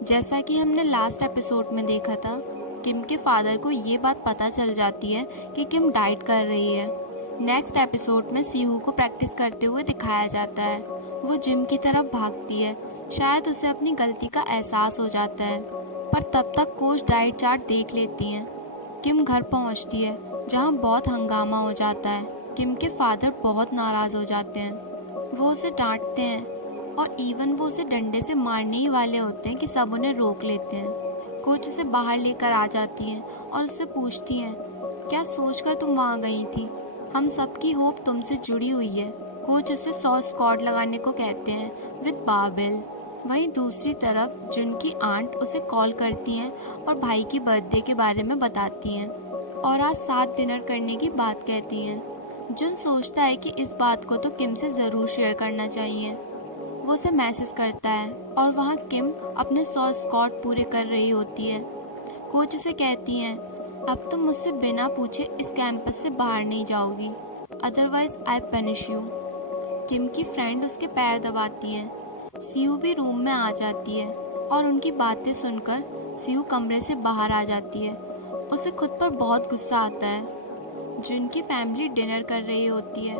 जैसा कि हमने लास्ट एपिसोड में देखा था, किम के फादर को ये बात पता चल जाती है कि किम डाइट कर रही है। नेक्स्ट एपिसोड में सीहू को प्रैक्टिस करते हुए दिखाया जाता है। वो जिम की तरफ भागती है, शायद उसे अपनी गलती का एहसास हो जाता है, पर तब तक कोच डाइट चार्ट देख लेती हैं। किम घर पहुंचती है, जहां बहुत हंगामा हो जाता है। किम के फादर बहुत नाराज हो जाते हैं। वो उसे डांटते हैं और इवन वो उसे डंडे से मारने ही वाले होते हैं कि सब उन्हें रोक लेते हैं। कोच उसे बाहर लेकर आ जाती हैं और उससे पूछती हैं, क्या सोचकर तुम वहाँ गई थी? हम सबकी होप तुमसे जुड़ी हुई है। कोच उसे 100 स्क्वाट लगाने को कहते हैं विद बारबेल। वहीं दूसरी तरफ जुन की आंट उसे कॉल करती हैं और भाई की बर्थडे के बारे में बताती हैं और आज साथ डिनर करने की बात कहती हैं। जुन सोचता है कि इस बात को तो किम से ज़रूर शेयर करना चाहिए। वो उसे मैसेज करता है और वहाँ किम अपने 100 स्क्वाट पूरे कर रही होती है। कोच उसे कहती हैं, अब तुम मुझसे बिना पूछे इस कैंपस से बाहर नहीं जाओगी, अदरवाइज आई पनिश यू। किम की फ्रेंड उसके पैर दबाती है। सीयू भी रूम में आ जाती है और उनकी बातें सुनकर सीयू कमरे से बाहर आ जाती है। उसे खुद पर बहुत गुस्सा आता है। जिनकी फैमिली डिनर कर रही होती है।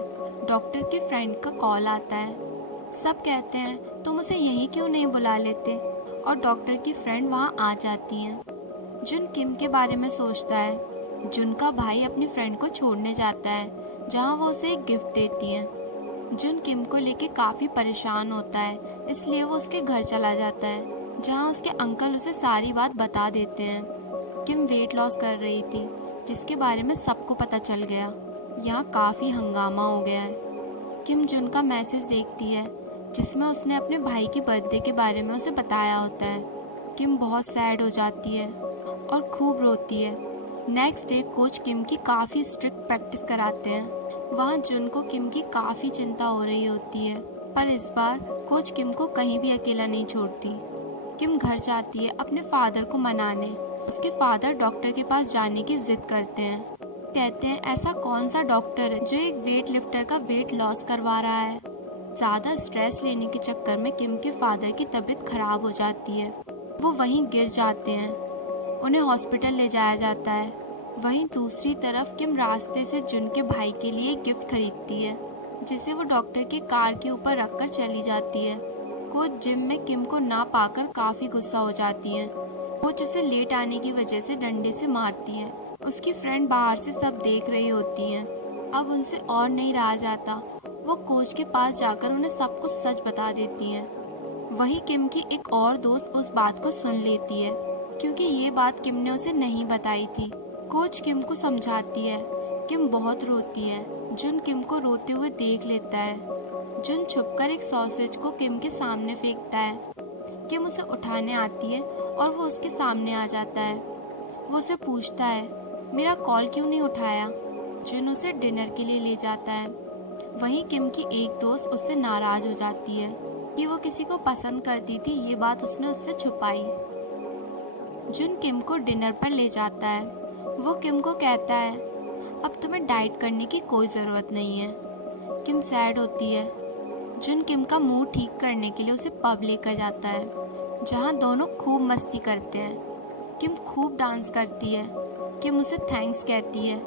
डॉक्टर के फ्रेंड का कॉल आता है। सब कहते हैं तुम उसे यहीं क्यों नहीं बुला लेते, और डॉक्टर की फ्रेंड वहाँ आ जाती हैं। जुन किम के बारे में सोचता है। जुन का भाई अपनी फ्रेंड को छोड़ने जाता है, जहाँ वो उसे एक गिफ्ट देती है। जुन किम को लेके काफ़ी परेशान होता है, इसलिए वो उसके घर चला जाता है, जहाँ उसके अंकल उसे सारी बात बता देते हैं। किम वेट लॉस कर रही थी, जिसके बारे में सबको पता चल गया। यहाँ काफ़ी हंगामा हो गया है। किम जुन का मैसेज देखती है, जिसमें उसने अपने भाई की बर्थडे के बारे में उसे बताया होता है। किम बहुत सैड हो जाती है और खूब रोती है। नेक्स्ट डे कोच किम की काफ़ी स्ट्रिक्ट प्रैक्टिस कराते हैं। वहाँ जुन को किम की काफ़ी चिंता हो रही होती है, पर इस बार कोच किम को कहीं भी अकेला नहीं छोड़ती। किम घर जाती है अपने फादर को मनाने। उसके फादर डॉक्टर के पास जाने की जिद करते हैं। कहते हैं ऐसा कौन सा डॉक्टर है जो एक वेट लिफ्टर का वेट लॉस करवा रहा है। ज़्यादा स्ट्रेस लेने के चक्कर में किम के फादर की तबीयत खराब हो जाती है। वो वहीं गिर जाते हैं। उन्हें हॉस्पिटल ले जाया जाता है। वहीं दूसरी तरफ किम रास्ते से जुन के भाई के लिए एक गिफ्ट खरीदती है, जिसे वो डॉक्टर के कार के ऊपर रखकर चली जाती है। कोच जिम में किम को ना पाकर काफ़ी गुस्सा हो जाती है। कोच उसे लेट आने की वजह से डंडे से मारती है। उसकी फ्रेंड बाहर से सब देख रही होती हैं। अब उनसे और नहीं रहा जाता। वो कोच के पास जाकर उन्हें सब कुछ सच बता देती हैं। वहीं किम की एक और दोस्त उस बात को सुन लेती है, क्योंकि ये बात किम ने उसे नहीं बताई थी। कोच किम को समझाती है। किम बहुत रोती है। जुन किम को रोते हुए देख लेता है। जुन छुपकर एक सॉसेज को किम के सामने फेंकता है। किम उसे उठाने आती है और वो उसके सामने आ जाता है। वो उसे पूछता है, मेरा कॉल क्यों नहीं उठाया? जुन उसे डिनर के लिए ले जाता है। वहीं किम की एक दोस्त उससे नाराज हो जाती है कि वो किसी को पसंद करती थी, ये बात उसने उससे छुपाई। जुन किम को डिनर पर ले जाता है। वो किम को कहता है, अब तुम्हें डाइट करने की कोई ज़रूरत नहीं है। किम सैड होती है। जुन किम का मूड ठीक करने के लिए उसे पब लेकर जाता है, जहाँ दोनों खूब मस्ती करते हैं। किम खूब डांस करती है। किम उसे थैंक्स कहती है।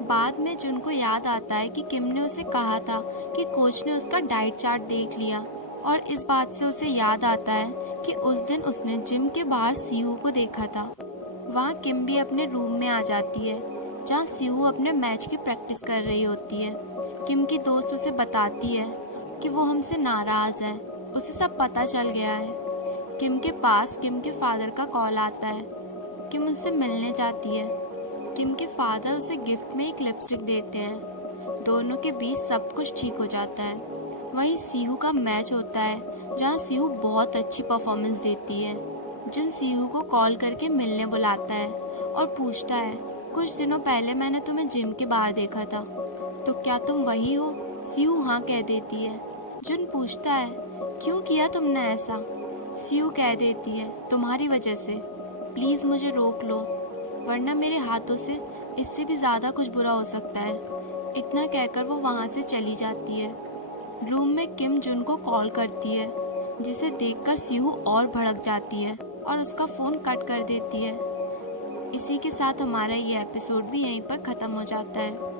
बाद में जुन को याद आता है कि किम ने उसे कहा था कि कोच ने उसका डाइट चार्ट देख लिया, और इस बात से उसे याद आता है कि उस दिन उसने जिम के बाहर सीहू को देखा था। वहाँ किम भी अपने रूम में आ जाती है, जहाँ सीहू अपने मैच की प्रैक्टिस कर रही होती है। किम की दोस्त उसे बताती है कि वो हमसे नाराज़ है, उसे सब पता चल गया है। किम के पास किम के फादर का कॉल आता है। किम उनसे मिलने जाती है। किम के फादर उसे गिफ्ट में एक लिपस्टिक देते हैं। दोनों के बीच सब कुछ ठीक हो जाता है। वहीं सीहू का मैच होता है, जहां सीहू बहुत अच्छी परफॉर्मेंस देती है। जुन सीहू को कॉल करके मिलने बुलाता है और पूछता है, कुछ दिनों पहले मैंने तुम्हें जिम के बाहर देखा था, तो क्या तुम वही हो? सीहू हाँ कह देती है। जुन पूछता है, क्यों किया तुमने ऐसा? सीहू कह देती है, तुम्हारी वजह से। प्लीज़ मुझे रोक लो, वरना मेरे हाथों से इससे भी ज़्यादा कुछ बुरा हो सकता है। इतना कहकर वो वहाँ से चली जाती है। रूम में किम जुन को कॉल करती है, जिसे देखकर सीहू और भड़क जाती है और उसका फ़ोन कट कर देती है। इसी के साथ हमारा ये एपिसोड भी यहीं पर ख़त्म हो जाता है।